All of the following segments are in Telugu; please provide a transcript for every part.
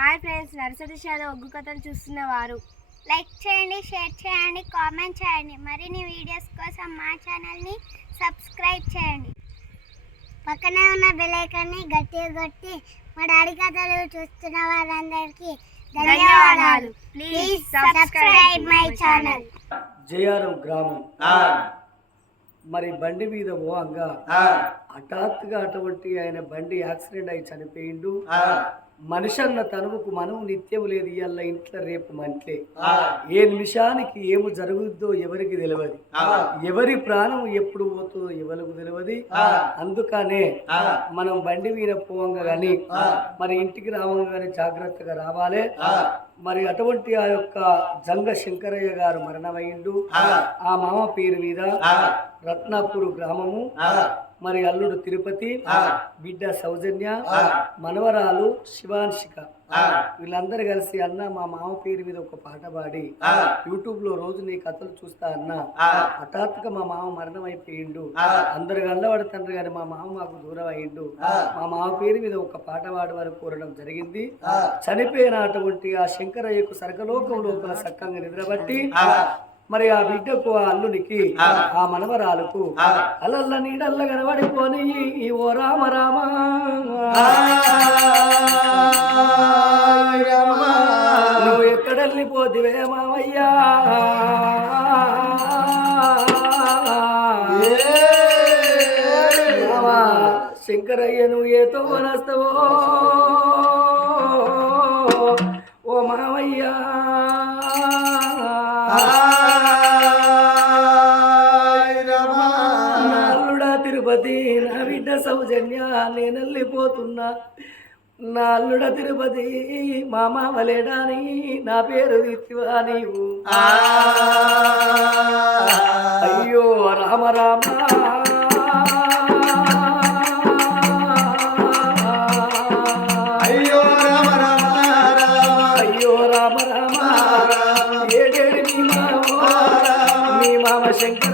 హాయ్ ఫ్రెండ్స్ నర్సరీ షాలో ఒగ్గు కథలు చూస్తున్న వారు. లైక్ చేయండి షేర్ చేయండి కామెంట్ చేయండి. మరిన్ని వీడియోస్ కోసం మా ఛానల్ని సబ్స్క్రైబ్ చేయండి. పక్కనే ఉన్న బెల్ ఐకాన్ని గట్టిగా కొట్టి మా డాడీ కథలు చూస్తున్న వారందరికీ ధన్యవాదాలు. Please subscribe my channel Jayaram గ్రామం. మరి బండి మీద పోవంగా హఠాత్తుగా అటువంటి ఆయన బండి యాక్సిడెంట్ అయి చనిపోయిండు. మనిషి అన్న తనువుకు మనము నిత్యం లేదు ఇవాళ ఇంట్లో రేపు మంట్లే ఏ నిమిషానికి ఏమి జరుగుద్దో ఎవరికి తెలియదు ఎవరి ప్రాణం ఎప్పుడు పోతుందో ఎవరికి తెలియదు అందుకనే మనం బండి మీద పోవంగా గాని మరి ఇంటికి రావంగా గాని జాగ్రత్తగా రావాలి. మరి అటువంటి ఆ యొక్క జంగ శంకరయ్య గారు మరణమైండు. ఆ. మామ పేరు మీద రత్నాపూర్ గ్రామము. మరి అల్లుడు తిరుపతి బిడ్డ సౌజన్య మనవరాలు శివాంశిక వీళ్ళందరూ కలిసి అన్న మా మామ పేరు మీద ఒక పాట పాడి యూట్యూబ్లో రోజు నీ కథలు చూస్తా అన్న. హఠాత్తుగా మా మామ మరణం అయిపోయిండు. అందరు గల్లబడుతుండ్రు కానీ మా మామ మాకు దూరం అయిండు మా మామ పేరు మీద ఒక పాట పాడి వారు కోరడం జరిగింది. చనిపోయిన అటువంటి ఆ శంకరయ్యకు సర్గలోకం లోపల సక్కంగా నిద్రబట్టి మరి ఆ బిడ్డకు ఆ అల్లునికి ఆ. మనవరాలకు అలల్ల నీడల్ల కనబడిపోని ఓ రామ రామ. నువ్వు ఎక్కడెళ్ళిపోతివే మామయ్యా మామా, శంకరయ్య నువ్వు ఏతో వనస్తావో తిరుపతి నా బిడ్డ సౌజన్య నేను వెళ్ళిపోతున్నా. నా అల్లుడ తిరుపతి మా మామలేడాని నా పేరు దిత్తివా నీవు. అయ్యో రామ రామ. అయ్యో రామ రామ రామ. అయ్యో రామ రామ. ఏడేడు మీ మామ. మీ మామ శంకరయ్య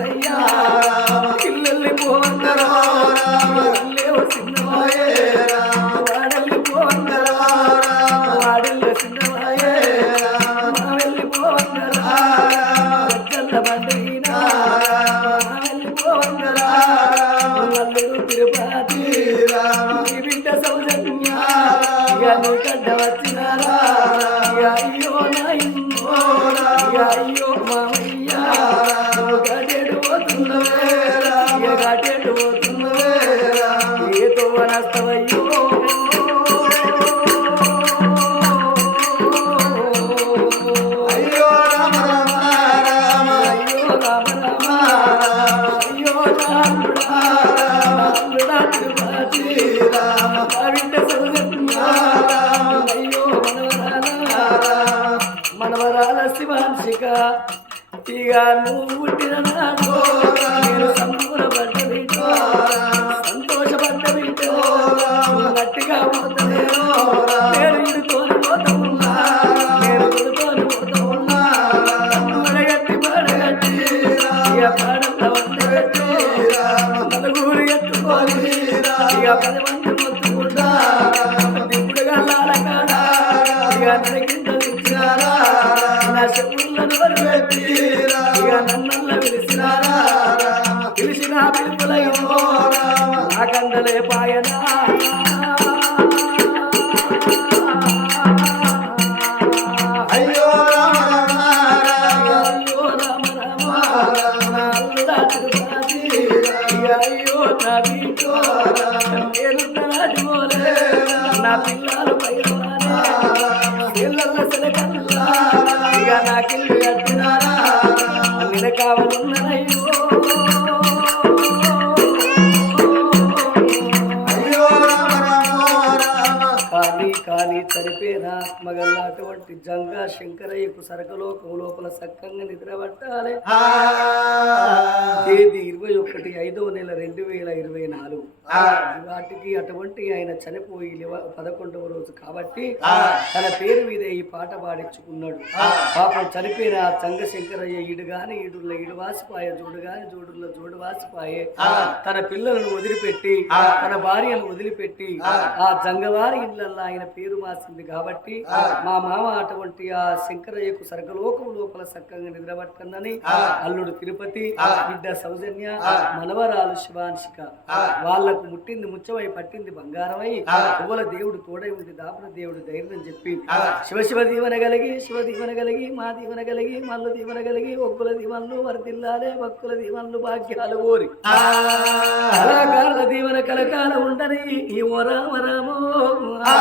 తిరుపతి బిడ్డ సౌజన్య. గడ్డ వచ్చినారా అయ్యో నాయనో అయ్యో మామయ్య. గడేడు పోతున్నవే ఇక గడేడు పోతున్నవే ఏతో వనస్తవయ్యో మనవరాల శివాంశిక ఇక నువ్వు పుట్టిన నేను సంపూర్ణపడ్డ సంతోషపడ్డ బిడ్డ గట్టిగా పోతలేను ఇక పది మంది మొత్తుకుంటా ఇప్పుడు గల్లాల కాడ ఇక నరికింత ఇచ్చినారా నా చెవులను వరిపెట్టి ఇక నన్నల్ల పిలిచినారా పిలిచిన పిలుపులయ్యో నా కందలే పాయనా అయ్యో రామ రామ రామ అయ్యో నా నా నా పిల్లలు పిల్లల సెలకల్లా ఇక నాకిల్లు కట్టినారా నిన్న కావాలన్న కానీ చనిపోయిన ఆత్మగల్ల అటువంటి జంగా శంకరయ్యకు సరకలోకం లోపల సక్కంగా నిద్రపట్టాలి తేదీ ఇరవై ఒకటి ఐదవ నెల రెండు వేల ఇరవై నాలుగు. వాటికి అటువంటి ఆయన చనిపోయి పదకొండవ రోజు కాబట్టి తన పేరు మీద ఈ పాట పాడించుకున్నాడు. పాపం చనిపోయిన ఆ చంగశంకరయ్య ఈడు గాని ఈడుల్ల ఈడు వాసిపాయ జోడు గాని జోడుల్ల జోడు వాసిపాయే. తన పిల్లలను వదిలిపెట్టి తన భార్యను వదిలిపెట్టి ఆ. జంగవారి ఇళ్ళల్లో ఆయన పేరు మాసింది కాబట్టి మా మామ అటువంటి ఆ శంకరయ్యకు సర్గలోకం లోపల సక్కంగా నిద్రపట్టుకుందని అల్లుడు తిరుపతి బిడ్డ సౌజన్య మనవరాలు శివాంశిక వాళ్ళకు ముట్టింది ముచ్చమై పట్టింది బంగారమై పువ్వుల దేవుడు తోడై ఉంది దాపున దేవుడు ధైర్యం చెప్పి. శివ శివ దీవెన కలిగి శివ దీవెన కలిగి మా దీవెన కలిగి మల్లు దీవెన కలిగి ఒక్కుల దీవెనలు వర్దిల్లాలే భక్తుల దీవెనలు భాగ్యాలు కోరి. కళాకారుల దీవెన కలకాల ఉండని ఈ ఓ రామ రామో. ఆ.